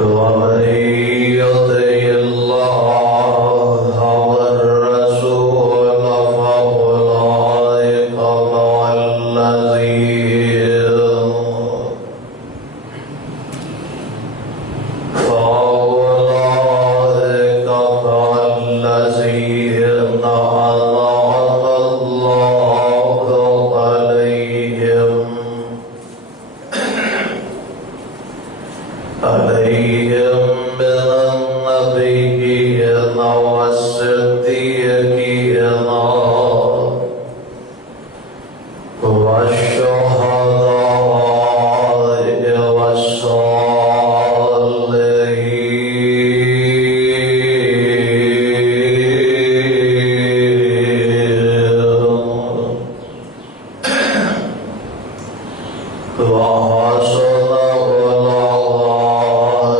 ومن يطع الله والرسول فأولئك مع الذين أنعم الله عليهم من النبيين والصديقين والشهداء والصالحين وحسن أولئك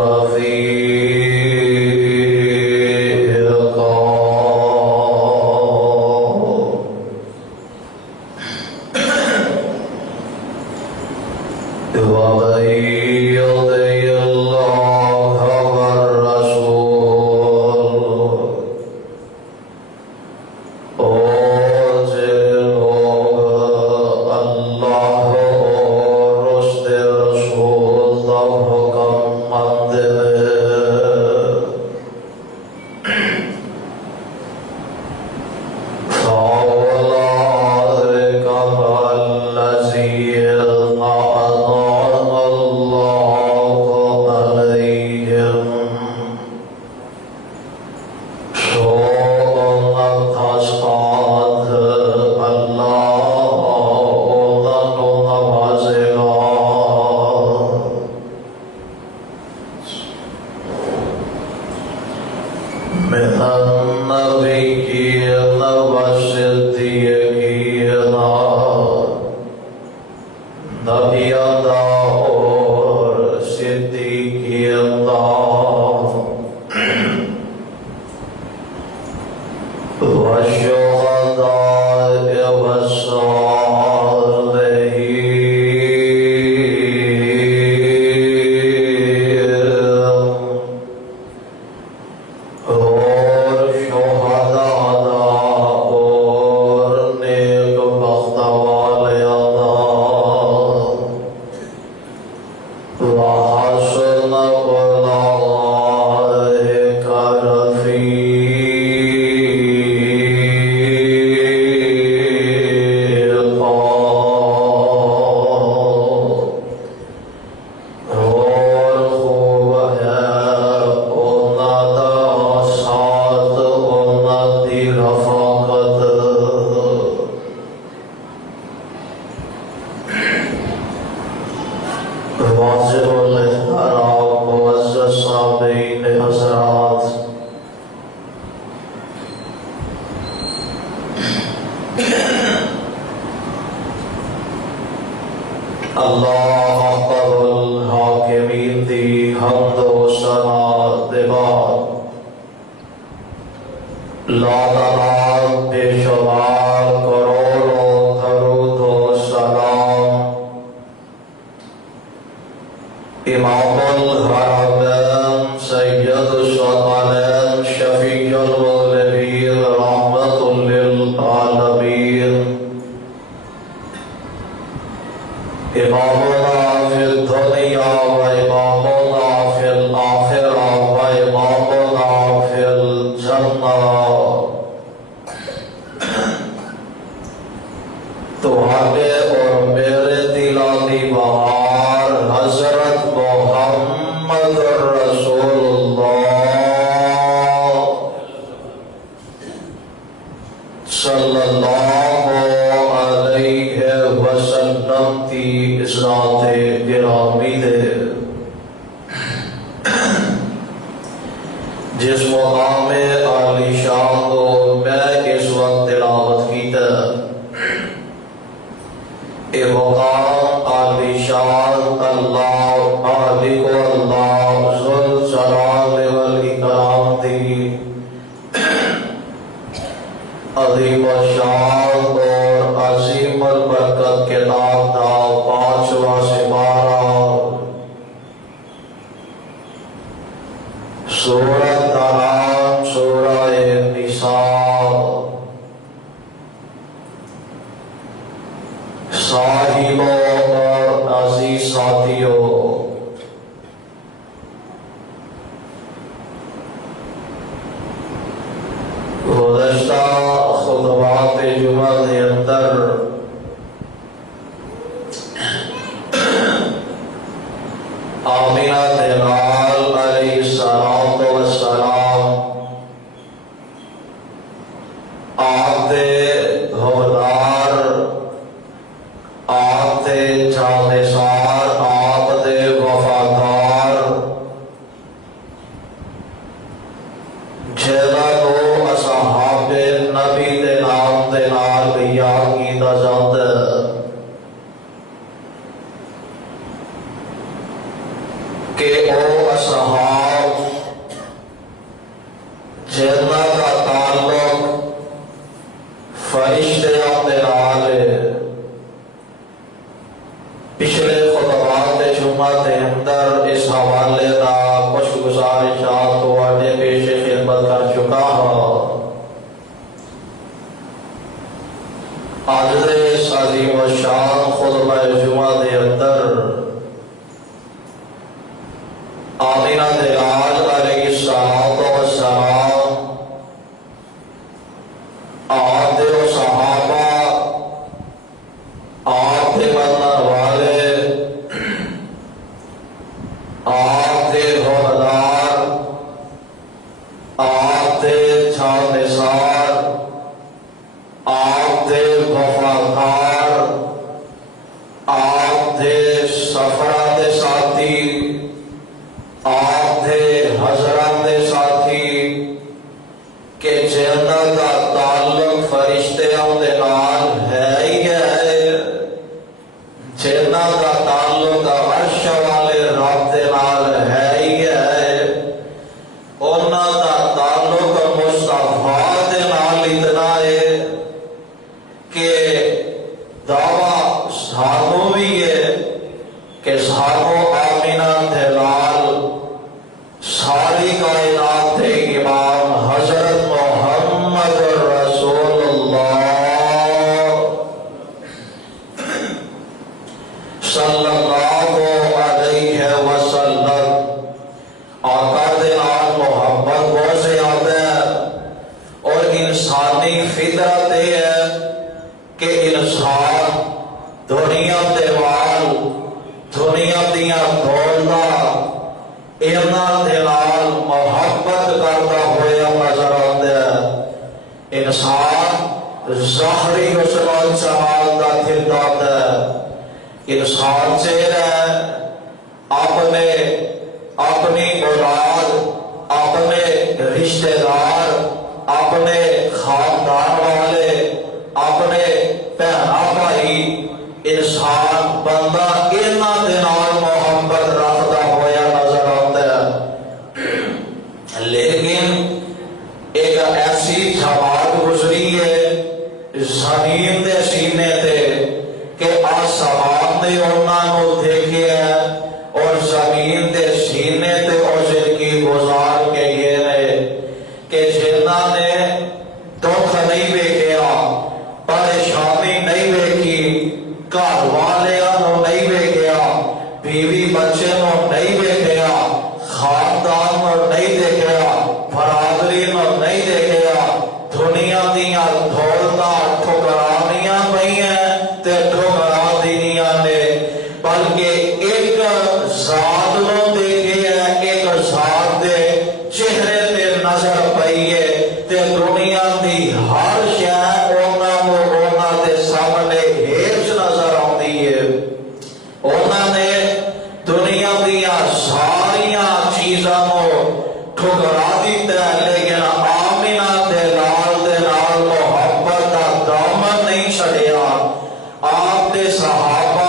رفيقا. ومن يطع الله والرسول اللہ اور اس کے رسول کا حکم مند فأولئك مع الذين أنعم الله عليهم من النبيين والصديقين نبیان اور صدیقین والشهداء والصالحين اور شہداء اور نیک بخت والیان وحسن أولئك رفيقا. اور خوب ہے انہاں دا ساتھ انہاں دی رفاقت. واضح الاحترام معزز سامعین حضرات، اللہ اکبر الحاکمین دی حمد و ثنا دے بعد لادرات بے شمار کروڑوں درود و سلام امام الحرمین سید الثقلین شفیع المذنبین رحمت للعالمین امامنا فی الدنیا و امامنا فی الآخرہ و امامنا فی الجنہ. تمہارے اور میرے دلانی بہار حضرت محمد رسول اللہ صلی اللہ علیہ وسلم کی ذات گرامی دے جس مقام عالی شان کو میں اس وقت تلاوت کیتا اے مقام عالی شان اللہ خالق اللہ ذو الجلال والاکرام دی عظیم الشان اور عظیم البرکت کے نام دا پانچواں سپارہ سورہ نام، سورہ نساء۔ صاحبوں اور عزیز ساتھیوں، گزشتہ خطبات جمعہ کے اندر آمینہ دلال علیہ السلام آپ دے گھودار، آپ دے جانثار، آپ دے وفادار، جنہاں کو اصحاب نبی دے نام دے نال بھی یاد کیتا جاتا ہے کہ او اصحاب جنہاں کا تعلق فرشتیاں دے نال ہے۔ پچھلے خطبات جمعہ کے اندر اس حوالے دا کچھ گزارشات تواڈے پیش خدمت کر چکا ہوں۔ آج دے اس عظیم و شان خطبہ جمعہ کے اندر آمینہ دلال علیہ السلام آپ دے و صحابہ، آپ دے منن والے، آپ دے گھودار، آپ دے جانثار، آپ دے وفادار، آپ دے سفرہ دے ساتھی، آپ دے حضرات دے ساتھی کہ جنہاں کا تعلق فرشتیاں دے نال ہے ہی ہے، جنہاں کا تعلق عرش والے رب دے نال ہے ہی ہے، انہاں کا تعلق مصطفیٰ دے نال اتنا ہے کہ دعویٰ سانوں بھی ہے کہ سانوں آمینہ دلال ساری کائنات کے امام حضرت محمد رسول اللہ صلی اللہ علیہ وسلم آقا دے نال محبت بہت زیادہ ہے، اور انسانی فطرت یہ ہے کہ انسان دنیا دے وال، دنیا دیاں دولتاں انہاں دے نال محبت کرتا ہویا نظر آتا ہے۔ انسان ظاہری حسن و جمال دا تھردات ہے، انسان چہرہ ہے اپنی اولاد، اپنے رشتہ دار، اپنے خاندان والے، اپنے بہنا بھائی، انسان بندہ انہاں دے نال محبت رکھتا ہویا نظر آتا ہے، لیکن ایک ایسی جماعت گزری ہے زمین دے سینے تے کہ آسمان نے انہاں نو دیکھے ہے اور زمین دے سینے تے اور زندگی گزار کے گئے نے کہ جنہاں نے دکھ نہیں ویکھیا، پریشانی نہیں ویکھی، گھر والیاں نو نہیں ویکھیا، بیوی بچے نو نہیں ویکھیا، خاندان نو نہیں دیکھیا، برادری نو نہیں دیکھیا، دنیا دیاں دولتاں ٹھکرانیاں پئیاں تے ٹھکرا دینیاں نے، بلکہ ایک ذات نو دیکھے ہے، ایک ذات دے چہرے تے نظر پئی ہے تے دنیا دی ہر شے انہاں دے سامنے ہیچ نظر آتی ہے۔ انہاں نے دنیا دیا ساریاں چیزاں ٹھکرا دیتا ہے، لیکن آمینہ دلال دے نال محبت دا دامن نہیں چھڑیا۔ آپ دے صحابہ،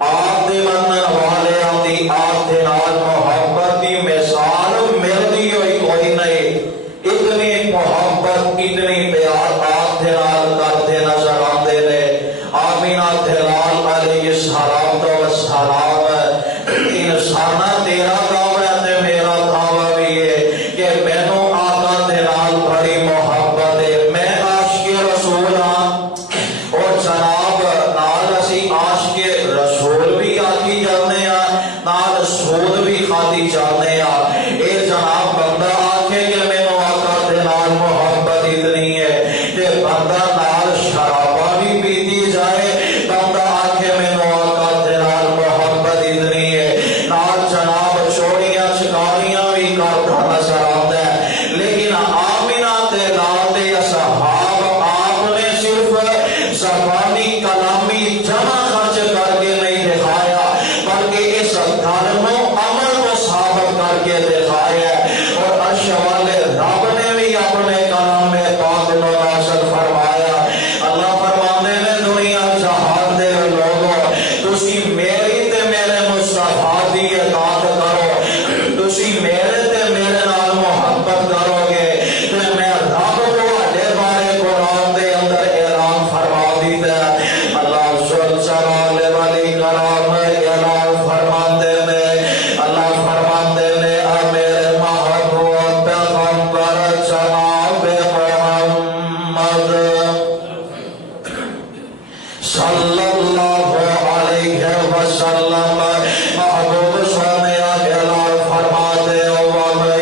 آپ دے منن والیاں دی آپ دے نال محبت دی مثال ملدی ہوئی کوئی نہیں، اتنی محبت، اتنی پیار آپ دے نال کرتے نظر آتے نے۔ آمینہ دلال علیہ السلام تو السلام، انسانہ تیرا دعویٰ تے میرا دعویٰ بھی ہے مقصود بھی خالی جانے اے جناب بندہ آکھے کہ میں نو آقا دے نال محبت اتنی ہے کہ بندہ نال شرابہ بھی پیتی جائے، بندہ آکھے میں نو آقا دے نال محبت اتنی ہے، نال جناب چوڑیاں چکاریاں بھی کرتا نظر آتا ہے، لیکن آمنہ تے نال دے اصحاب آپ نے صرف زبانی کلامی جمع خرچ کر کے نہیں دکھایا، بلکہ اس گھر میں عمل کو ثابت کر کے دکھایا ہے، اور عرش والے رب نے بھی اپنے کلام پاک کو نازل فرمایا۔ اللہ فرماتے ہیں دنیا جہان دے لوگوں تسی میری تے میرے مصطفیٰ دی اطاعت کرو، تسی میرے تے میرے نال محبت کرو گے تے میں رب تہاڈے بارے قرآن دے اندر اعلان فرما دیتا ہے۔ اللہ ذل جلال والی کرام اعلان فرماتے ہیں، اللہ فرماتے ہیں اے میرے محبوب پیغمبر جناب محمد صلی اللہ علیہ وسلم، محبوب سونے اعلان فرماتے ہو وَمَن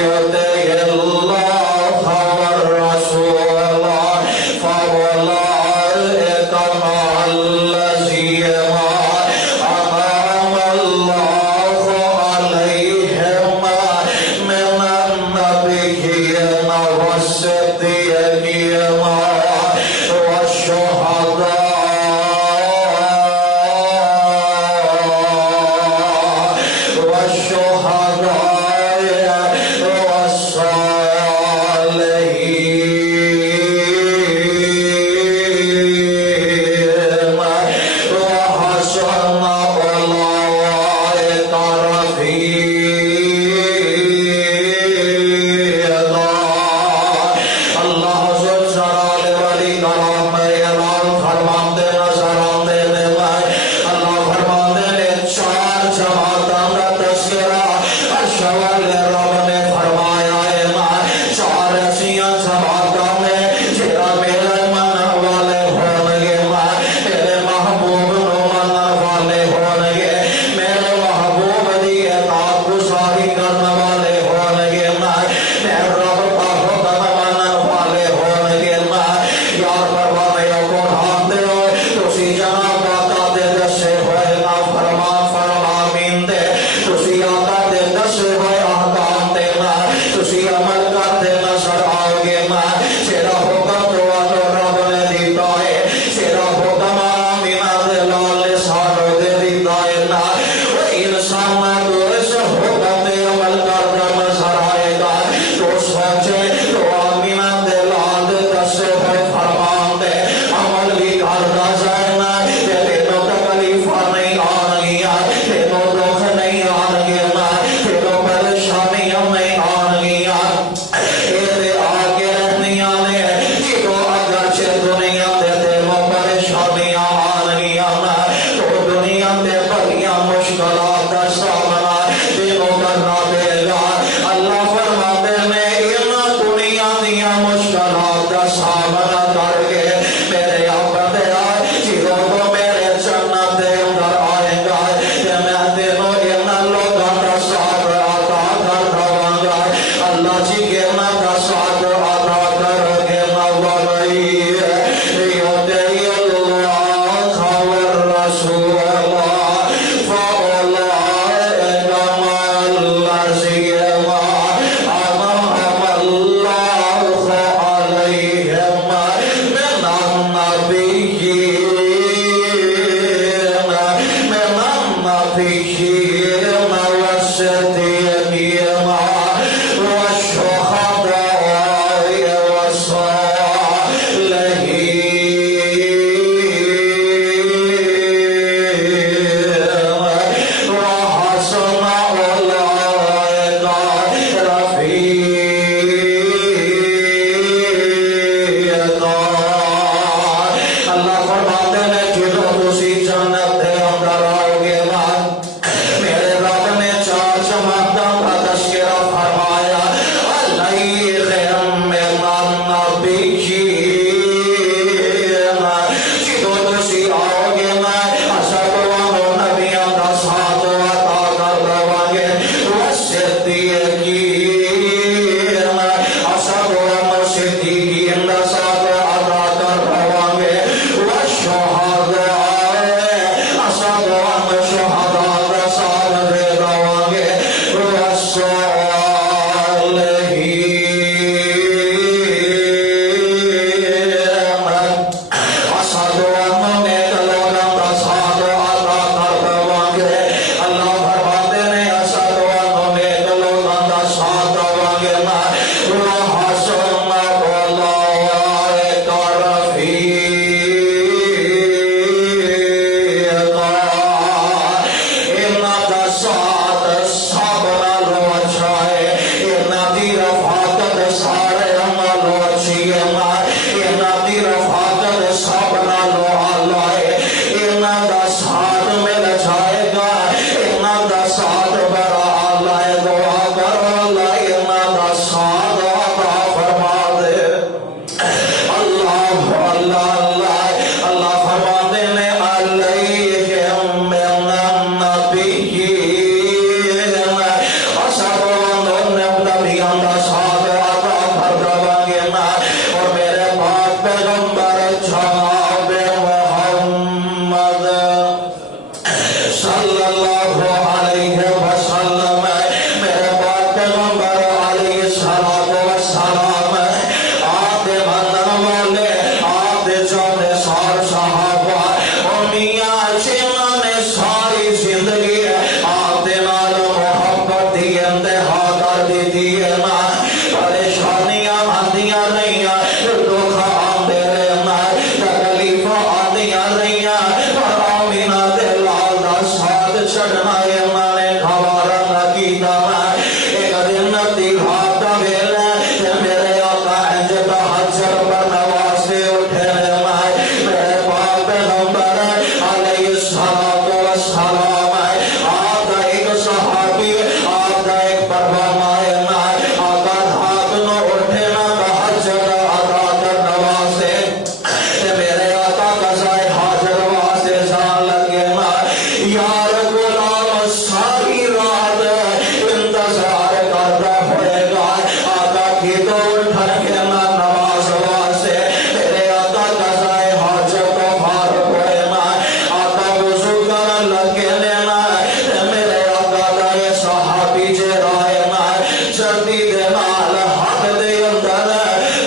يُطِعِ اللَّهَ وَالرَّسُولَ فَأُولَٰئِكَ مَعَ الَّذِينَ أَنْعَمَ اللَّهُ عَلَيْهِم مِّنَ النَّبِيِّينَ وَالصِّدِّيقِينَ دا ساتھ برا اللہ دعا کرو اللہ انہاں دا ساتھ عطا فرما دے اللہ اللہ اللہ اللہ فرما دے نے علیہم من النبیین اشہد ان نبیان دا ساتھ عطا فرما گے اور میرے پاک پیغمبر جناب محمد صلی اللہ علیہ وسلم میرے پاک پیغمبر علیہ السلام آتے بندن والے آتے جانے سار صحابہ اور میاں جنہوں نے ساری زندگی آتے نال محبت دی انتہا کر دی دیئے نا پریشانیاں آندیاں نہیں دکھ آندے رہنا تکلیف آندیاں نہیں پر آمینہ دے لال دا ساتھ چھڑنا انہوں نے گھوارا نہ کیتا ایک دن تیرات ویلے میرے آقا انج تہجد پر نوازے اٹھے میرے پاک پیغمبر علیہ السلام آتا ایک صحابی آتا ایک پروانہ آقا دھات نو اٹھے نہ تہجد ادا کر نوازے میرے آقا قضائے حاجت واسطے جان لگے یار غلام ساری رات انتظار کرتا ہوئے گا آقا کی تو اٹھن کے نہ نماز واسطے میرے آقا قضائے حاجت تو فارغ ہوئے آقا وضو کرن لگے لینا میرے آقا دا یہ صحابی جے رائے جلدی دے نال ہاتھ دے اندر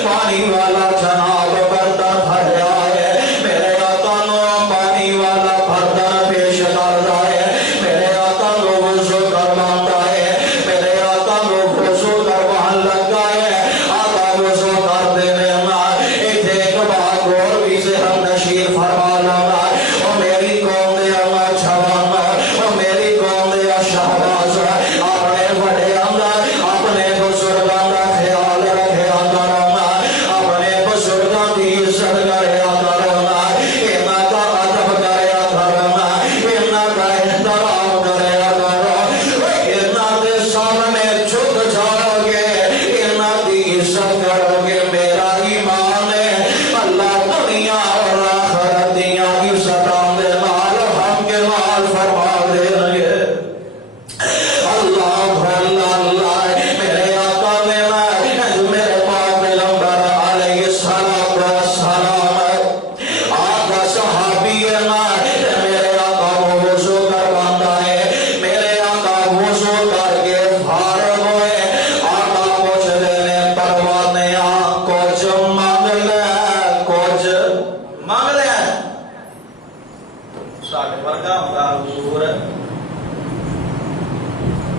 پانی والا جناب برتن بھر آئے میرے آقا نو پانی والا برتن پیش کرتا ہے میرے آقا نو وضو کرواتا ہے میرے آقا نو وضو کروان لگا ہے آقا وضو کر دینے ایتھے ایک بات اور بھی ذہن نشیر فرما لگا میری قوم دے اللہ جوان میری قوم دے شہباز اپنے بڑے اندر اپنے بزرگاں دا خیال رکھے کرنا اپنے بزرگاں دی عزت کرے کرنا انہاں دا ادب کرے کرنا انہاں دا احترام کرے کرو انہاں دے سامنے جھک جاؤ گے انہاں دی عزت کرو گے میرا ایمان ہے اللہ دنیا اور آخرت دیا عزتاں دے نال ہم کے نال فرما دے گے اللہ اللہ میرے آقا میرے پاک پیغمبر علیہ السلام آقا صحابی میرے آقا وضو کرواتا ہے میرے آقا وضو کر کے فارغ ہوئے آقا پوچھ لینے پروانے کچھ مانگ لے ساٹھ ورگا ہوتا حضور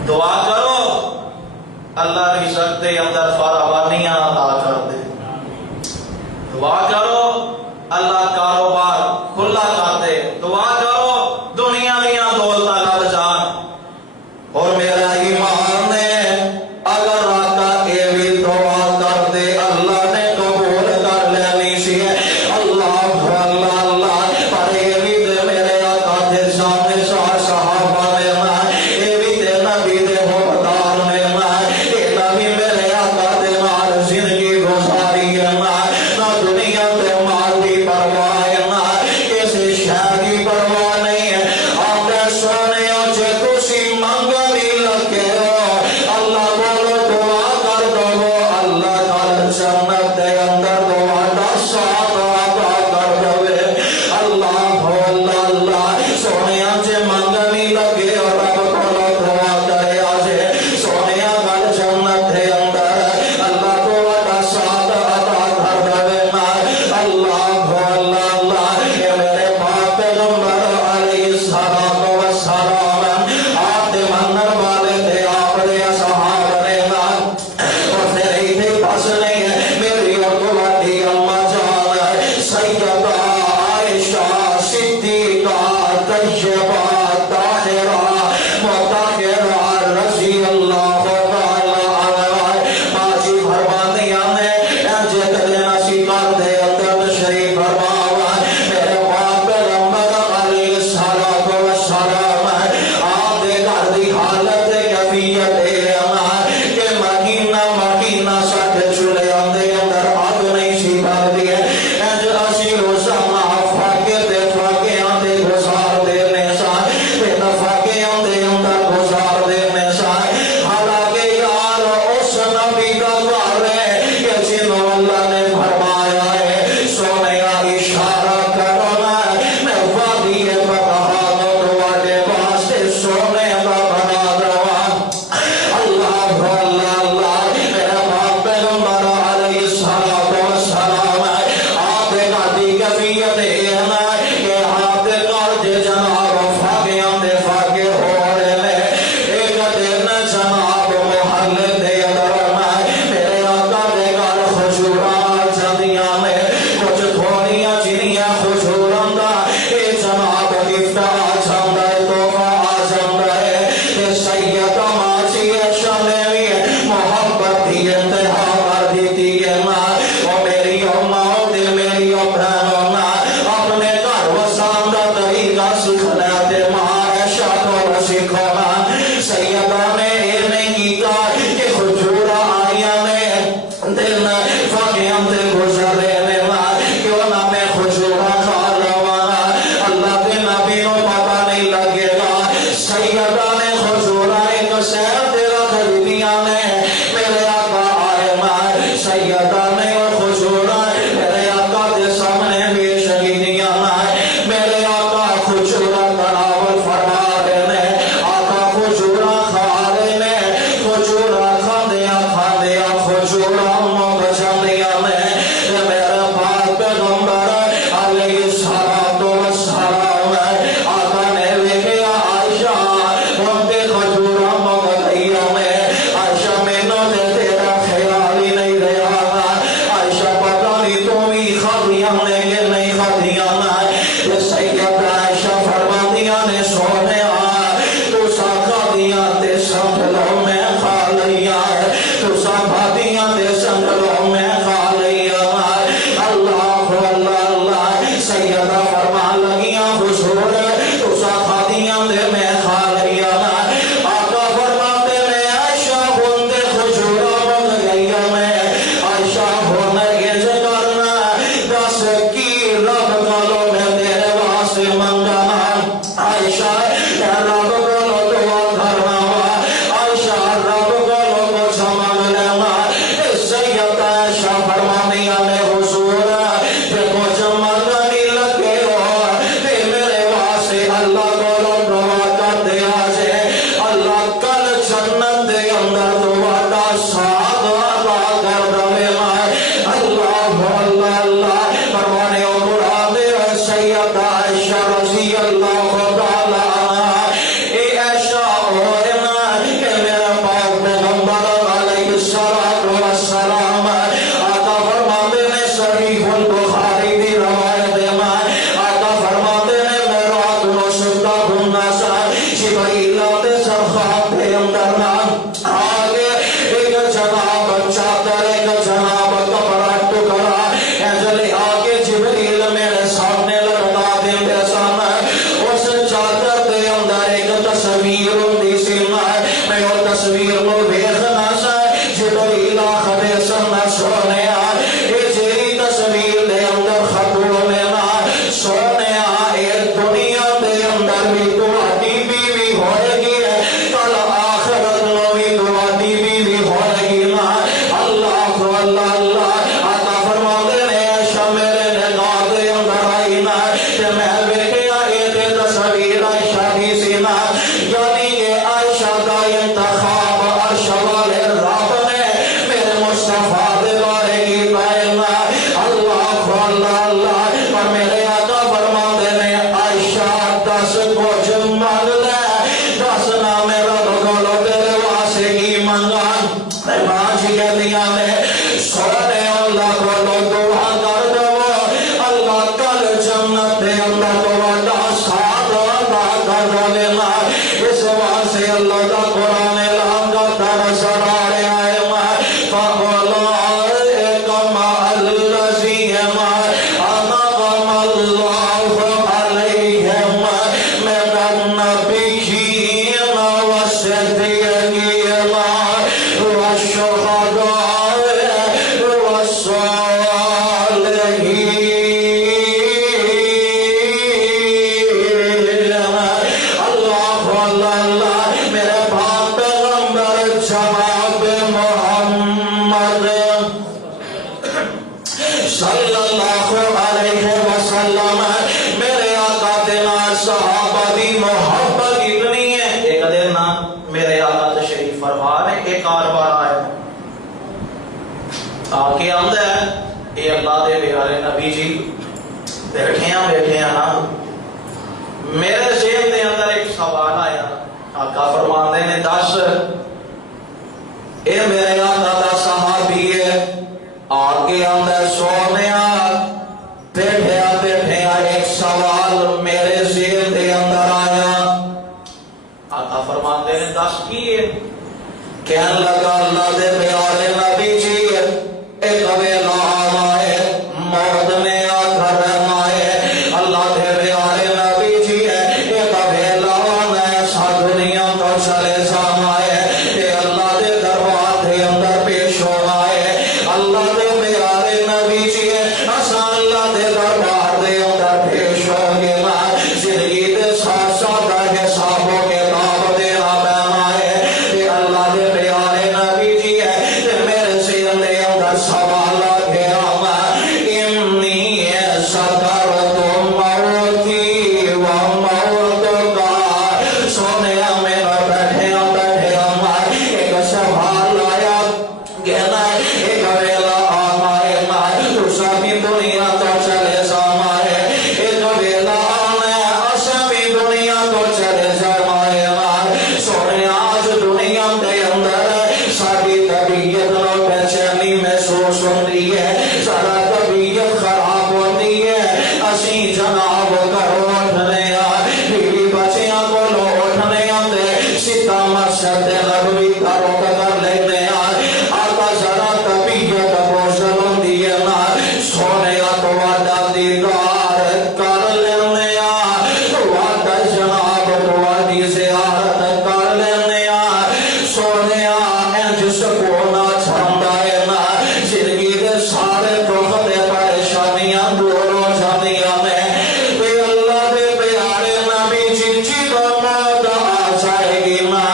دعا کرو اللہ رزق دے اندر فراوانیاں عطا کر دے دعا کرو اللہ کاروبار کھلا کر دے دعا کرو دنیا دیاں دولتاں لب جان اور میرا ایمان ہے اگر آقا یہ بھی دعا کر دے اللہ نے قبول کر لینی سی اللہ اللہ پر یہ بھی دے میرے آقا دے سامنے صحابہ نے یہ بھی دے نبی دے حکمدار نے یہ نبی میرے آقا دے نال زندگی گزاری ہے نہ دنیا تے مال دی پرواہ ہے نہ کسی شے دی پرواہ نہیں ہے آدھے سونے جے تسی منگنی لگے ہو حالت کیفیت کہ مہینہ مہینہ ساڈے چولہے اندر اگ نہیں سی بلدی اج اسی روزانہ فاقے تے فاقیاں تے گزار دینے سان تے فاقیاں دے اندر گزار دینے سان حالانکہ یار اس نبی کا گھر ہے کہ جنہوں اللہ نے فرمایا ہے سونے اشارہ کرنا میں وادی بقا تواڈے واسطے سونے دا بنا دوا اللہ اللہ اللہ میرا باپ پیغمبر علیہ الصلوۃ والسلام آپ دی کیفیت ہے کہ آپ دے گھر دے جناب فاقیاں دے فاقے ہو رہے ہیں ایک دن جناب محلے دے اندر میرے آقا دے گھر کھجوراں جاندیاں نے کچھ تھوڑیاں جنیاں کھجوراں دا اے جناب گفٹ آ جاندا ہے تحفہ آ جاندا ہے اے سیدہ ماجی عائشہ نے بھی محبت دی انتہا کر دیتی ہے او میری ماں دل میری بہنوں اپنے گھر وسان دا طریقہ سکھنا تے ماں عائشہ کو سکھانا سیدہ نے یہ نہیں کیتا کہ کھجورا آئیاں نے دل فاقیاں تے گزر رہے کیوں نہ میں کھجورا کھا لوانا اللہ کے نبی نو پتا نہیں لگے گا سیدہ نے کھجورا ایک شہر تے رکھ دیاں نے میرے آقا آئے ماں سیدہ نے کھجورا میرے آقا دے سامنے پیش کیتیاں میرے آقا کھجورا تناول فرما رہے ہیں آقا کھجورا کھا رہے ہیں کھجورا کھاندیاں کھجورا مک جاندیاں نے میرے پاک پیغمبر علیہ الصلوۃ والسلام آقا نے ویکھیا عائشہ ہن تے کھجورا مک گئیاں نے عائشہ مینوں تے تیرا خیال ہی نہیں رہا عائشہ پتہ نہیں تو بھی کھادیاں نے کہ نہیں کھادیاں نے سیدہ عائشہ فرماندیاں نے سونے تو سا کھادیاں تے سمجھ لو میں کھا لیا تو سا کھادیاں تے سمجھ لو میں کھا لیا اللہ اللہ اللہ سیدہ فرمان لگیاں حضور تو سا کھادیاں تے میں کھا لیا آقا فرماتے میں عائشہ ہن تے کھجورا مک گئیاں میں عائشہ ہن یہ کرنا دس کی رب کالو میں تیرے واسطے منگانا عائشہ رب کالو دعا کرنا عائشہ رب کالو کچھ مانگ لینا سیدہ عائشہ فرماندیاں نے حضور کہ کچھ منگا نہیں لگے ہو تے میرے واسطے اللہ کالو دعا کر دیا جے اللہ کل جنت دے اندر تواڈا ساتھ عطا کر دے اللہ اللہ اللہ فرمانے او مراد سیدہ عائشہ رضی اللہ تعالی عنہا اے عائشہ اور کہ میرا پاک پیغمبر علیہ الصلوۃ والسلام آقا فرماتے ہیں صحیح البخاری دی روایت ہے آقا فرماتے ہیں میں رات نو ستا گھومنا سا جبریل تے سرخاب دے اندر آگے ایک جناب چادر ایک جناب کپڑا ٹکڑا اجلے آگے جبریل میرے سامنے لگا دے سن اس چادر دے اندر ایک تصویر ہوندی سی میں وہ تصویر نو ویکھنا سا جبریل آکھدے سن سونیا اے جیڑی تصویر دے اندر خط ہونا سونیا اے دنیا دے اندر بھی تہاڈی بیوی ہوئے گی کل آخرت نو بھی تہاڈی بیوی ہوئے گی اللہ اللہ اللہ آقا فرماتے ہیں عائشہ میرے نگاہ دے اندر آئی تے میں ویکھیا اے تے تصویر عائشہ دی سی یعنی کہ عائشہ دا انتخاب عرش آکے آمدہ ہے اے اللہ دے پیارے نبی جی بیٹھے ہیں نا میرے ذہن دے اندر ایک سوال آیا آقا فرماندے نے دس اے میرے آقا دا صحابی ہے آکے آمدہ سونیا بیٹھے ایک سوال میرے ذہن دے اندر آیا آقا فرماندے نے دس کی ہے کہنے لگا اللہ دے پیارے نبی جی ایک ویلا آنا ہے موت نے آ کر رہنا ہے اللہ دے پیارے نبی جی ایک ویلا آنا ہے سا دنیا تو چلے جانا ہے اے اللہ دے دربار دے اندر پیش ہونا ہے اللہ دے پیارے نبی جی اسا اللہ دے دربار دے اندر پیش ہو گے نا زندگی دے ساتھ ساتھ حسابوں کے باب دینا پینا ہے اے اللہ دے پیارے نبی جی میرے سر دے اندر سوال گیا انی سترت موتی و موت کا سونیا میرا بیٹھے ایک سوال آیا کہنا ایک ویلا آنا ہے تو سبھی دنیا تو چلے جانا ہے ایک ویلا آنا ہے سبھی دنیا تو چلے جانا ہے سونے آج دنیا کے اندر ساری طبیعت نو بےچینی محسوس ہوتی ہے سارا طبیعت خراب ہوتی ہے اسی جناب گھروں اٹھنے بیوی بچیاں کو اٹھنے آتے سیدھا مسجد نبوی کا رخ کر لیتے آقا ذرا طبیعت بوجھل ہوتی ہے نا سونے تواڈا دیدار کر لینے تواڈا جناب تواڈی زیارت کر لینے سونے انج سکون چھاندا ہے نا زندگی دے سارے دکھ تے پریشانیاں دور ہو جاندیاں نے تے اللہ دے پیارے نبی جی جدوں موت آ جائے گی نا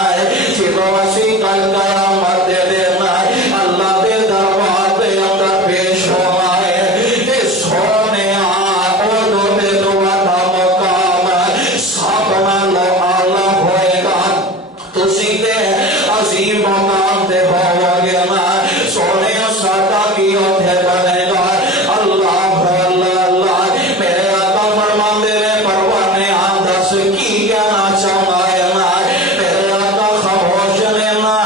جدوں اسی کل قیامت دے دینا اللہ دے دربار دے اندر پیش ہونا ہے تے سونے اودوں تے تواڈا مقام سب نالوں اعلی ہوئے گا تسی تے عظیم مقام تے ہوو گے نا سونے ساڈا کی اوتھے بنے گا اللہ اللہ میرے آقا فرماندے نے پروانے دس کی کہنا چاہنا ہے نا میرے آقا خاموش نے نا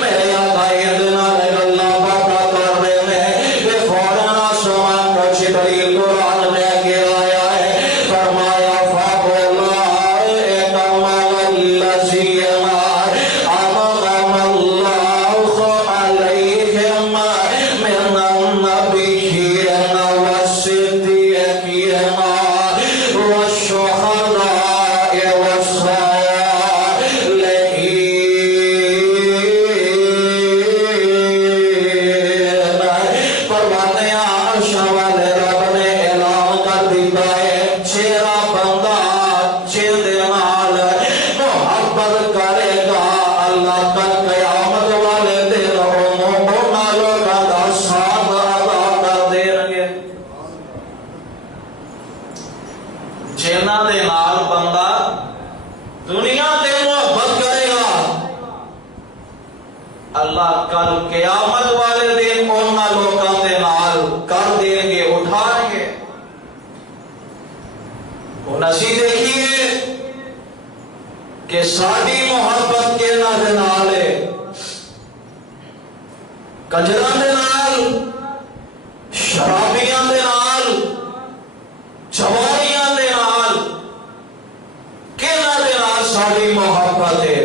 میرے آقا ادنا اللہ بابا کر رہے نے کہ فوراً آسمان کو جبریل قرآن لے کے آیا ہے فرمایا فَقُلَا اِنَّمَا الَّذِينَ أَنْعَمَ اللَّهُ عَلَيْهِمْ مِنَ النَّبِيِّينَ وَالصِّدِّيقِينَ وَالشُّهَدَاءِ وَالصَّالِحِينَ فرماتے ہیں عرش والے رب نے اعلان کر دیتا ہے جیڑا بندہ جیندے نال محبت کرے گا اللہ کا قیامت والے دن انہاں لوکاں دا ساتھ ادا کر دین گے جنہاں دے نال بندہ دنیا تے محبت کرے گا اللہ کل قیامت والے دن انہاں لوکاں دے نال کر دیں گے اٹھائیں گے اسی دیکھیے کہ ساری محبت کے نال کنجراں دے نال شرابیاں دے نال جواریاں دے نال کہنا دے نال ساری محبت ہے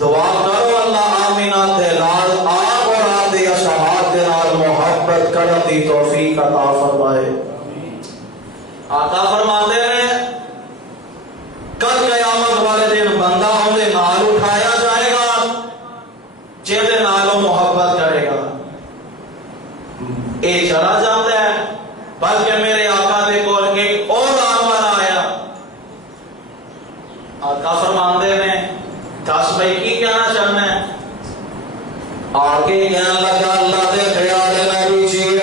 دعا کرو اللہ آمینہ تے نال آپ اور آپ دے اصحاب دے نال محبت کرن دی توفیق عطا فرمائے آقا فرماتے ہیں کل قیامت والے دن بندہ ہم دے نال اٹھائے یہ چلا جاتا ہے، بلکہ میرے آقا دے کول ایک اور آن والا آیا، آقا فرماندے نے دس بھائی کی کہنا چاہنا ہے؟ آگے کہنے لگا اللہ دے پیارے نبی جی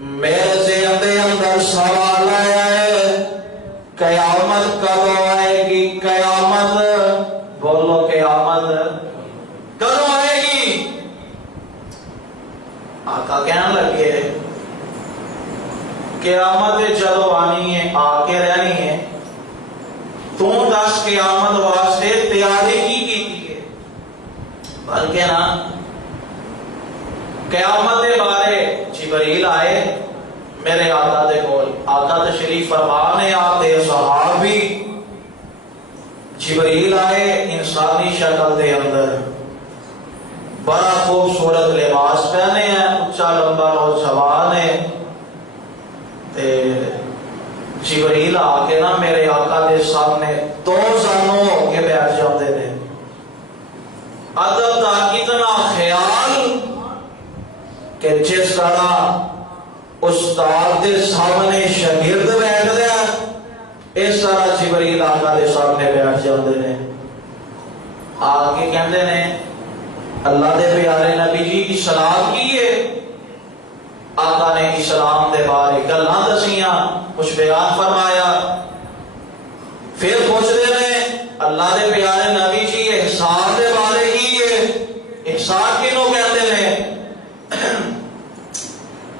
میرے ذہن دے اندر سوال آیا ہے قیامت کب آئے گی؟ قیامت بولو قیامت کب آئے گی؟ آقا کہنے لگے قیامت جدو آنی ہے آ کے رہنی ہے، تو دس قیامت واسطے تیاری کی ہے؟ بلکہ نا قیامت کے بارے جبریل آئے میرے آقا دے کول، آقا تشریف فرما نے آپ دے صحابی جبریل آئے انسانی شکل دے اندر، بڑا خوبصورت لباس پہنے ہیں، اچھا لمبا نوجوان ہے، جبریل آ کے نا میرے آقا دے سامنے دو زانوں ہو کے بیٹھ جاتے ہیں۔ ادب کا اتنا خیال کہ جس طرح استاد دے سامنے شاگرد بیٹھ گیا اس طرح جبریل آقا دے سامنے بیٹھ جاتے ہیں۔ آ کے کہتے ہیں اللہ دے پیارے نبی جی اسلام کی ہے؟ آقا نے اسلام دے بارے گلاں دسیاں، کچھ بیان فرمایا، پھر پوچھتے ہیں اللہ دے پیارے نبی جی احسان دے بارے کی ہے؟ احسان کینوں کہتے ہیں؟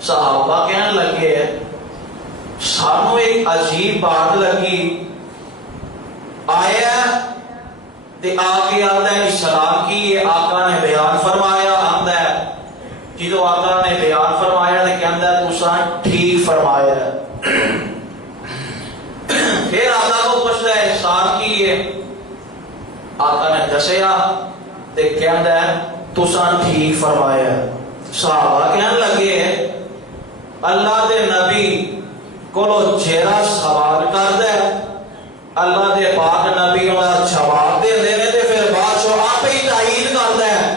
صحابہ کہنے لگے سانو ایک عجیب بات لگی، آیا تے آگے آتا ہے اسلام کی ہے، آقا نے بیان فرمایا آتا ہے، جدو آقا نے بیان فرمایا تے کہندا ہے تساں ٹھیک فرمایا ہے۔ پھر آقا کو پوچھتا ہے احسان کی ہے؟ آقا نے دسیا تے کہندا ہے تساں ٹھیک فرمایا ہے۔ صحابہ کہنے لگے اللہ دے نبی کو جیڑا سوال کردا ہے اللہ دے پاک نبی انہاں جواب دے دے تے پھر بعد چوں آپ ہی تائید کردا ہے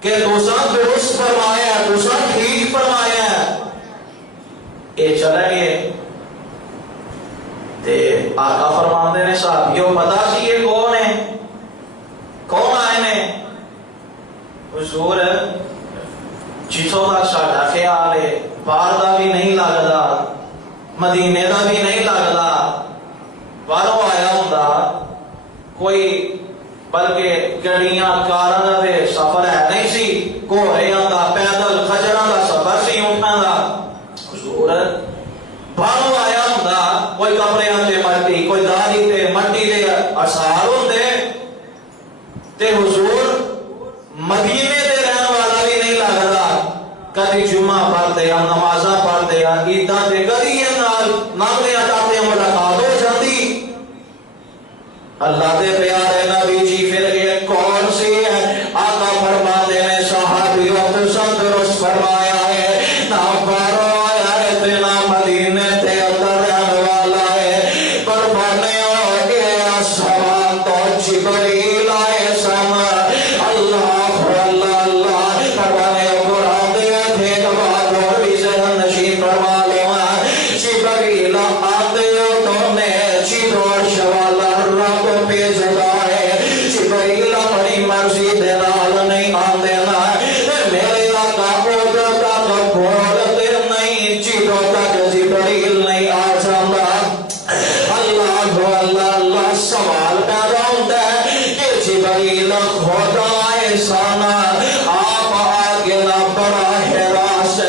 کہ تساں درست فرمایا ہے، تساں ٹھیک فرمایا ہے۔ یہ چلے گئے تے آقا فرماندے نے صحابیوں پتہ سی یہ کون ہے؟ کون آئے نے؟ حضور جتوں کا ساڈا خیال ہے باہر دا بھی نہیں لگدا، مدینے دا بھی نہیں لگدا، باہروں آیا ہوندا کوئی، بلکہ گڑیاں کاراں دے سفر ہے نہیں سی، گھوڑیاں دا پیدل خچراں دا سفر سی اونٹاں دا۔ حضور باہروں آیا ہوندا کوئی کپڑیاں تے مٹی، کوئی داڑھی تے مٹی دے اثار ہوندے تے حضور مدینے دے رہن والا بھی نہیں لگدا، کدی جمعہ پڑھتے یا نمازاں پڑھتے یا عیداں تے کدی نال نامے اٹاتے ملاقات ہو جاتی۔ اللہ دے پیارے نبی جی پھر یہ کون سی ہے؟ آقا فرماتے ہیں صحابیوں تساں درست فرمایا ہے، نہ باہروں آیا ہے تے نہ مدینے تے اندر رہن والا ہے، قربانی اے آسمان تو جبریل آئے سن، اللہ اللہ اللہ فرمانے قرآن دے تھے بعد اور بھی ذہن نشین فرما لو جبریل آتے تو نے چیدور شوالا رب پہ جگائے، جبریل اپنی مرضی دے نال نہیں آتے نا، میرے آقا اوڈ تک بولتے نہیں چیدوں تک جبریل نہیں آ جاتا۔ اللہ اللہ اللہ سوال پیدا ہوتا ہے کہ جبریل خدا احسان آپ آگے نہ براہ راست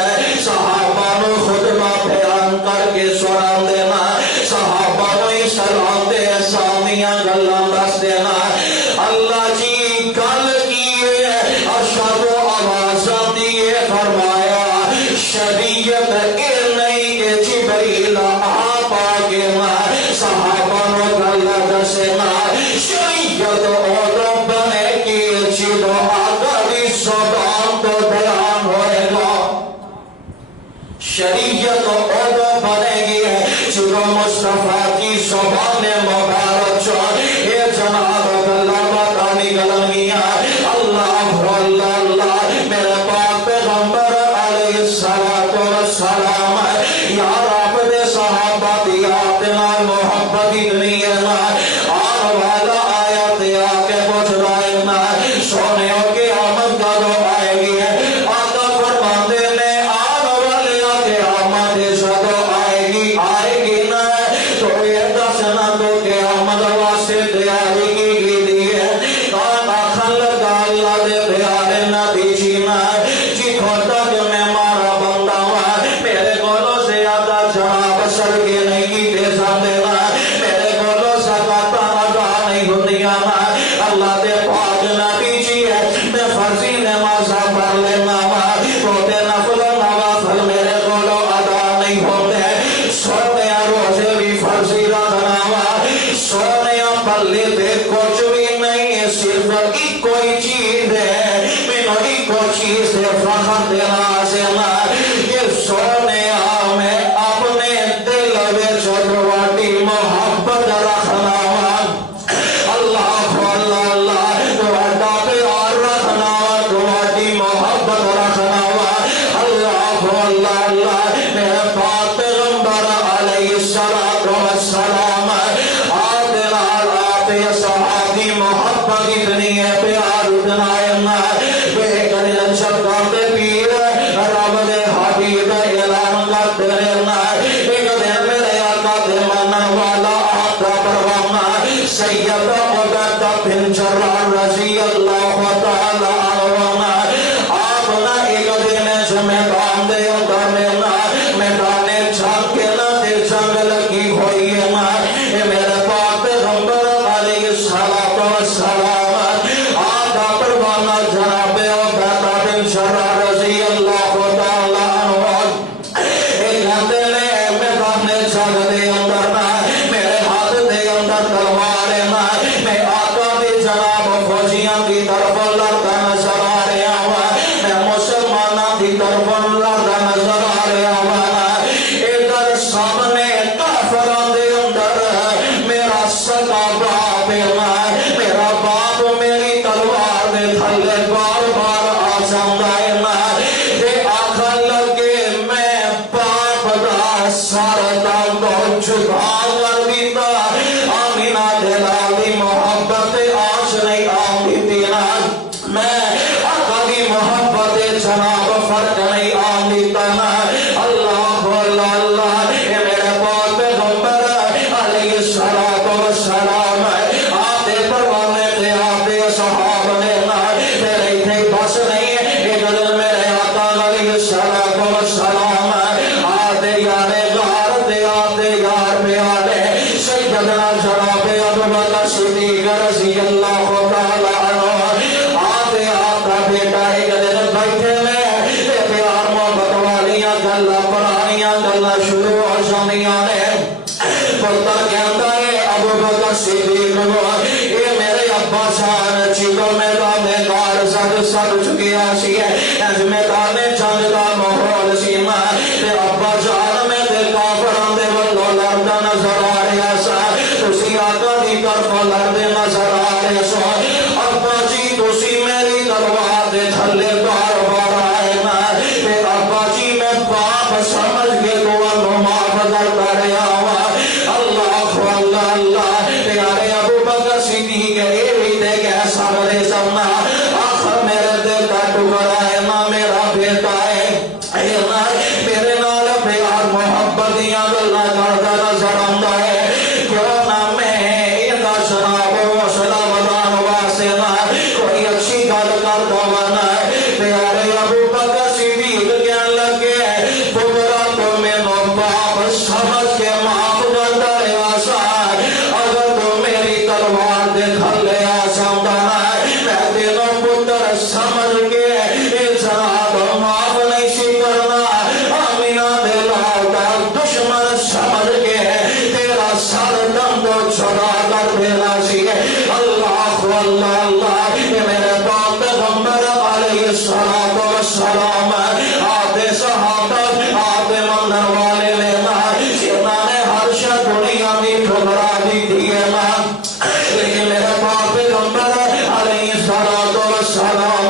صحابہ نو خطبہ بیان کر کے سنا دینا، صحابہ نو سلام دے سامیاں گلاں دس دینا۔ اللہ جی گل کی ہے ارشاد و آواز آتی ہے فرمایا شریعت اے نہیں کہ جبریل آپ آگے نہ صحابہ نو گل دسنا، شریعت اودوں بنے گی جدو آقا دی زبان تو بیان ہوئے گا، شریعت اودوں بنے گی جدو مصطفیٰ کی زبان مبارک جو یہ جناب اللہ باتانی گلنگیاں اللہ اللہ اللہ میرے پاک پیغمبر علیہ الصلوۃ دے پیارے نبی جی میں جتھوں تک میں مارا بندہ ہوں میرے کولوں زیادہ جناب صدقے نہیں کیتے جاندے میرے کولوں زکات ادا نہیں ہوندیاں اللہ دے پاک نبی جی ہے میں فرضی نماز پڑھ لینا روزے نفل نوافل میرے کولوں ادا نہیں ہوندے سونے روزے بھی فرضی رکھنا سونے پلے دے کچھ بھی نہیں صرف ایک کوئی چیز ہے مینوں ایک چیز ہے فخر دینا سے یہ سونے میں اپنے دل وچ تواڈی محبت رکھنا اللہ اللہ اللہ تواڈا پیار رکھنا تواڈی محبت رکھنا اللہ اللہ اللہ میرے پاک پیغمبر علیہ الصلوۃ والسلام آپ صحابی محبت اتنی ہے پیار اتنا ہے بے قدر شبکات پیر رب دے حبیب اعلان کرتے رہنا ایک دن میرے آقا دے منن والا آقا پروانہ سید عبیدہ بن جراح رضی اللہ تعالی عنہ آپ نہ ایک دن میدان دے اندر میدان جنگ کے نہ دے جنگ لگی ہوئی ہے میرے پاک پیغمبر علیہ الصلوۃ والسلام آقا پروانہ جناب عبیدہ بن جراح رضی اللہ تعالی عنہ کہتے ہیں میدان جنگ دے اندر میرے ہاتھ دے اندر تلوار ہے میں آقا دی جناب فوجیاں کی طرف لڑتا نظر آ رہا ہوں میں مسلمانوں کی طرف لڑتا نظر آ رہا ہوں ادھر سامنے کافروں دے اندر میرا سگا باپ ہے میرا باپ میری تلوار دے تھلے بار بار آ جاندا ہے تے آکھن لگے میں باپ دا سر تو جھکا کر دیتا آمینہ دلال دی محبت آج نہیں آن دیتی میں آقا دی محبت جناب فرق نہیں آن دیتا اللہ اللہ اللہ یہ میرے پاک پیغمبر علیہ الصلوۃ والسلام آتے پروانے تھے آتے صحاب نے تیرے تھے بس نہیں ایک دن میرے آقا علیہ الصلوۃ والسلام آتے یارے غار دے آتے یار پیارے سیدنا جناب ابوبکر صدیق رضی اللہ تعالی عنہ آتے آتا بیٹا ایک دن بیٹھے میں پیار محبت والیاں گلاں پرانیاں گلاں شروع ہو جانیاں نے پتہ کہتا ہے ابوبکر صدیق یہ میرے ابا جان چیزوں میں غار سڑ چکیا سی ہے میدان جنگ کا ماحول سی تے ابا جان میں تے کافراں دے ولوں لڑدا نظر آ رہا سا تسی آقا دی طرف لڑدے نظر آ رہے سو ابا جی تسی میری تلوار دے تھلے بار بار آئے تے ابا جی میں باپ سمجھ کے تانوں معاف کرتا رہا اللہ اللہ اللہ پیارے ابوبکر صدیق اے بھی تے کہہ سکدے سن آخر میرے دل دا ٹکڑا ہے میرا بیٹا ہے میرے نال پیار محبت دیاں گلاں کردا نظر آندا ہے کیوں نہ میں ایندا جناب حوصلہ ودان واسطے کوئی اچھی گل کردا واں پیارے ابوبکر صدیق کہن لگے پترا تو مینوں باپ سمجھ کے معاف کردا رہا سا اگر تو میری تلوار دے تھلے آ جاندا میں تینوں پتر سمجھ کے جناب معاف نہیں سی کرنا آمینہ دے لال دا دشمن سمجھ کے تیرا سر دم تو چھڑا کر دینا سی اللہ اللہ اللہ یہ میرے پاک پیغمبر علیہ الصلوۃ والسلام آتے صحابہ آتے منن والے لینا جنہاں نے ہر شے دنیا دی ٹھکرا دی تھی لیکن میرے پاک پیغمبر علیہ الصلوۃ والسلام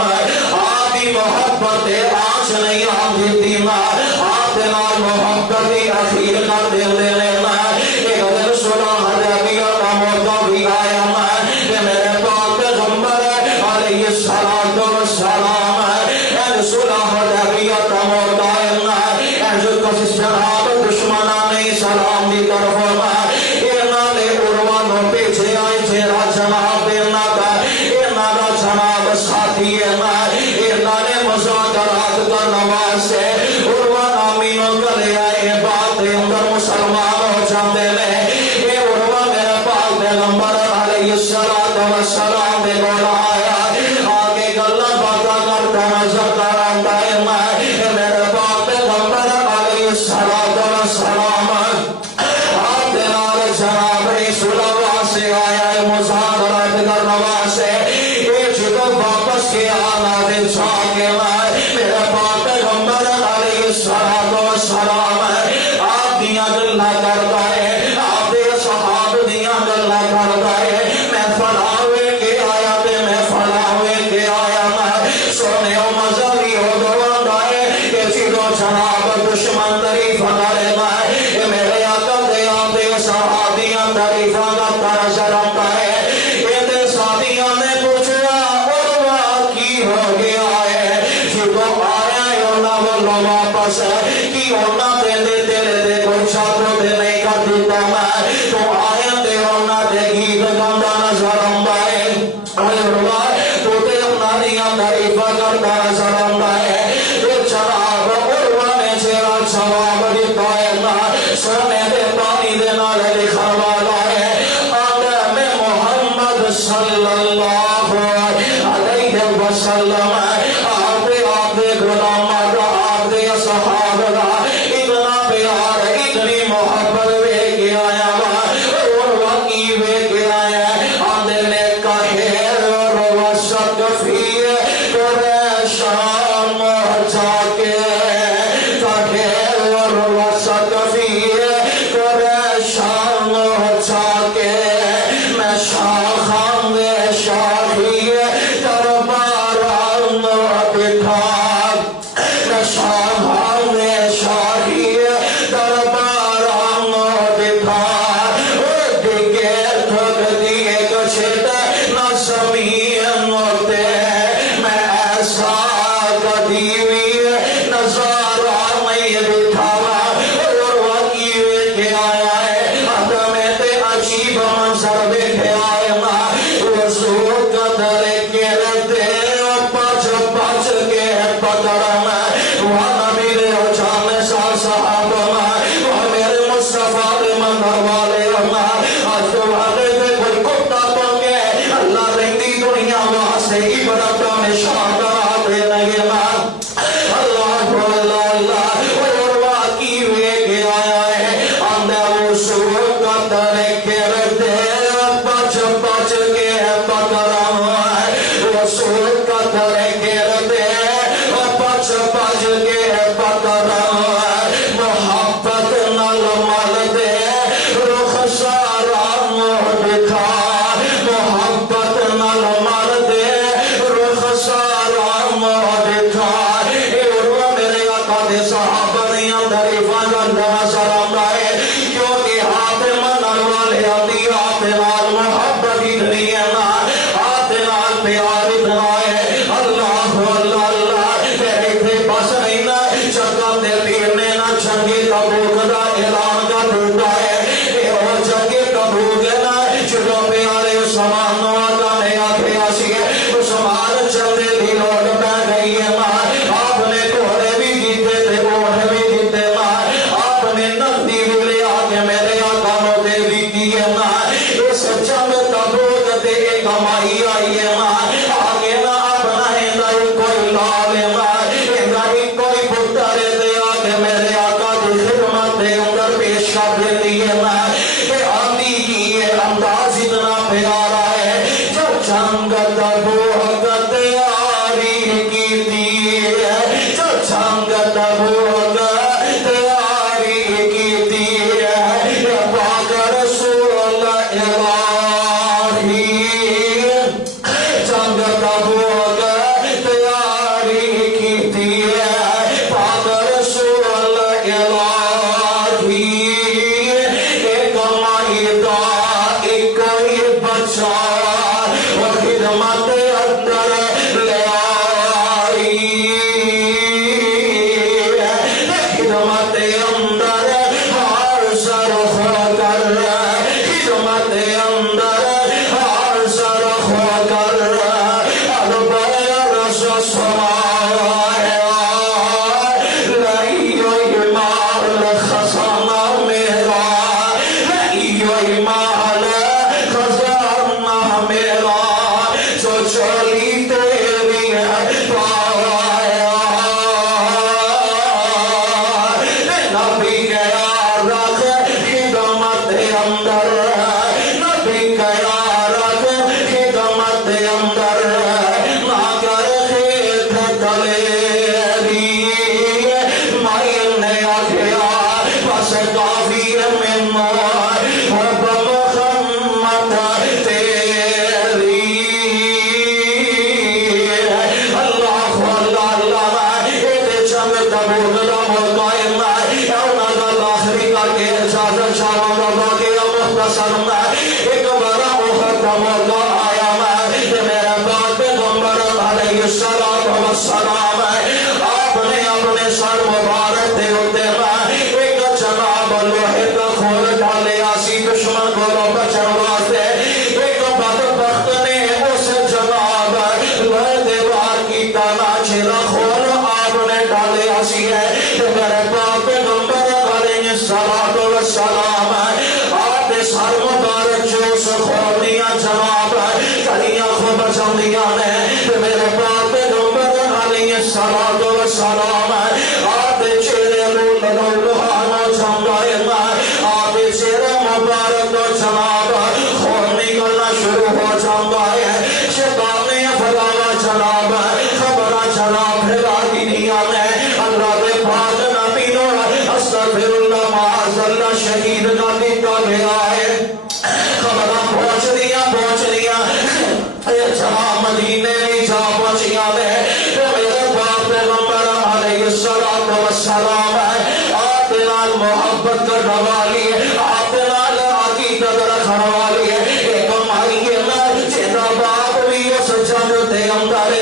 آدھی محبت آج نہیں آن دیتی آتے نال محبت دی اخیر کر دے لینا ایک دن صلح حدیبیہ کا موقع بھی آیا کہ میرے پاک پیغمبر علیہ الصلوۃ والسلام صلح حدیبیہ کا موقع ہے جو کس جناب دشمنان اسلام دی طرف انہاں نے عروہ نو پیچھے آئے تھے جناب انہاں دا جناب ساتھی ہوئی ہے انہوں نے مذاکرات کرنا واسطے عروہ نامینوں کر لیا یہ بات اندر مسلمان ہو جاتے ہیں یہ عروہ میرے پاک پیغمبر علیہ السلام دے گولا آیا آگے گلہ باتہ کرتا نظر کرانتا ہے میرے پاک پیغمبر علیہ السلام آپ دنال جناب رسول اللہ سے آیا ہے مذاکرات کرنا واسطے یہ جدو واپس کے آنا دے چھاکے میرے پاک پیغمبر علیہ السلام آپ دیاں گلہ کرتا ہے آپ دے صحاب دیاں گلہ کرتا ہے میں فلاوے کے آیا دے میں فلاوے کے آیا سونے و مذہبی ہو دواندا ہے کہ جدو جناب دشمن طریفہ کرے میرے آقا دے آتے صحابیاں طریفہ کرتا نظر آتا ہے یہ دے صحابیاں نے پوچھا عروہ کی ہو گیا ہے جدو آیا ہے انہاں واللہ واپس کی انہاں دے دے کوئی چھاتر دے نہیں کر دیتا تو آیا دے انہاں دے گیت گندہ نظر آتا ہے عروہ تو دے انہاں دیاں طریفہ کرتا نظر آتا ہے جناب عروہ نے جیرا جواب دیتا ہے سرنے دے پانی دے نالے لکھا والا ہے آدم محمد صلی اللہ علیہ وسلم آپ دے غلام آپ دے صحاب اتنا پیار اتنی محبت وے کے آیا عروہ کی وے کے آیا آدھے نے کہے عروہ شکفی قریشان جا کے کہے عروہ شکفی قریشان جا کے میں شاخان دے شاخی درباران بٹھا میں شاخان دے شاخی درباران بٹھا دیگے تھک دیئے کچھت نہ زمین ہوتے میں ایسا قدیوی نظارہ میں بٹھاوا عروہ کی وے کے آیا ہے آدمیں تے عجیب منظر بیٹھے آئے رسول قدر کے رہتے پچ پچ کے پکڑم وہ نبی دے جان صاحب وہ میرے مصطفیٰ دے منظر والے آج تو والے دے کوئی کتا پنگے اللہ رہنی دنیا واسے عبرت میں شاہدہ دے لگے اللہ عروہ کی وے کے آیا ہے آندے رسول قدر کے رہتے پچ پچ کے پکڑم رسول قدر کے رہتے پچ پچ کے پکڑم محبت نل مل دے رخ سارا دکھا محبت نل مل دے رخ سارا دکھا عروہ میرے آقا دے صحابہ دیاں طریفہ گندہ نظر آتا ہے کیونکہ آپ منن والے آتی آپ نال محبت اتنی ہے آپ نال پیار اتنا ہے اللہ اللہ تیرے تھے بس نہیں نا جگہ دے پیر نے نا جنگی تبوک دا اعلان کر دیتا ہے یہ ہو جنگی تبوک ہے نا جدو پیارے سامان آقا نے آتے آسی ہے سامان چلتے بھی لوگ پہ گئی ہے آپ نے کوہرے بھی جیتے تھے اوڑھ بھی جیتے آپ نے نقدی بھی لے آگے میرے آقا نو دے بھی کی ہے اس جنگ تبوک دے کمائی آئی ہے آگے نا اپنا ہندہ کوئی لال ہے ہندہ کوئی پتر دے آگے میرے آقا دی خدمت دے اندر پیش کر دیتی ہے کہ آندی کی ہے انداز اتنا پیارا ہے جو جنگ تبوک تیاری کی دی ہے جو جنگ تبوک تیاری کی دی ہے پاک رسول الہی جنگ تبوک تیاری کی دی ہے پاک رسول الہی ایک معاہدہ ایک ہی بچہ اور خدمت اندر لے آئی خدمت اندر ہر سرخ کر خدمت اندر ہر سرخ کر الصلاۃ والسلام آپ نے اپنے سر مبارک دے ہوتے ایک جناب لوہے کا کھول ڈالیا سی دشمن کو بچن واسطے ایک بدبخت نے اس جناب لوہے دیوار کی تالا چیرا کھول آپ نے ڈالیا سی ہے میرے پاک پیغمبر علیہ الصلاۃ والسلام آپ نے سر مبارک جو اس کھول دیا جناب کلیاں خوب جاندیاں نے میرے پاک پیغمبر علیہ الصلاۃ والسلام آپ نے چہرے لو لوہانو جانگائے آپ نے چہرے مبارک تو جناب خون نکلنا شروع ہو جانگائے شیطان نے فلانا جناب خبرہ جناب پھیلا دنیا میں اللہ دے پاک نبی نو استغفر اللہ معاذ اللہ شہید کا دیتا گیا ہے خبرہ پہنچ دیا جہاں مدینے نہیں جا پہنچیا ہے میرے باپ پیغمبر علیہ الصلاۃ والسلام آپ نال محبت کرنے والی آپ نال عقیدت رکھنے والی ایک مائی جہاں باپ بھی اس جنگ دے اندر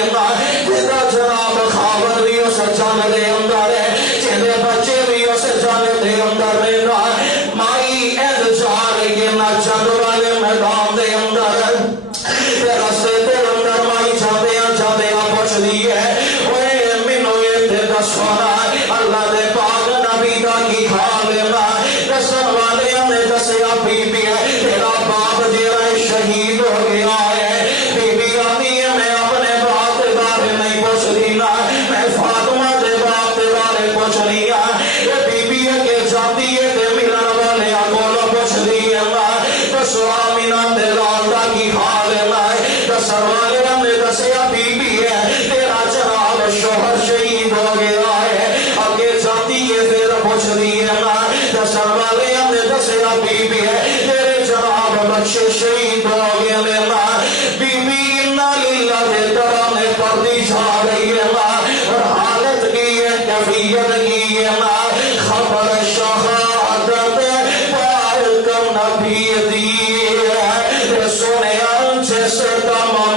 جہاں جناب خاور بھی اس جنگ دے اندر جہاں بچے بھی اس جنگ دے اندر مائی ایز جا رہی ہے نہ جنگ والے میدان دے اندر رستے تے اندر مائی جاندے پوچھ دی ہے اوے مینوں تے دسونا اللہ دے پاک نبی دا کی حال ہے دسن والے نے دسیا بی بی تیرا باپ جیڑا شہید ہو گیا ہے بی بی آتی ہے میں اپنے باپ دے بارے نہیں پوچھ دی نا میں فاطمہ دے باپ دے بارے پوچھ لیا یہ بی بی کے جاتی ہے تے ملن والے کولوں پوچھ دی ہے دسو آمینہ تے لال دا کی حال ہے دسن والے نے دسیا بی بی ہے تیرا جناب شوہر شہید ہو گیا ہے آگے جاتی ہے پھر پوچھ دی ہے دسن والے نے دسیا بی بی ہے تیرے جناب بچے شہید ہو گئے بی بی انا للہ دے طرح میں پردی جا رہی ہے اور حالت کی ہے کیفیت کی ہے خبر شہادت پار کرنا بھی دی ہے سونے جس تمام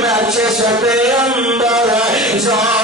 میں چشتے اندر جا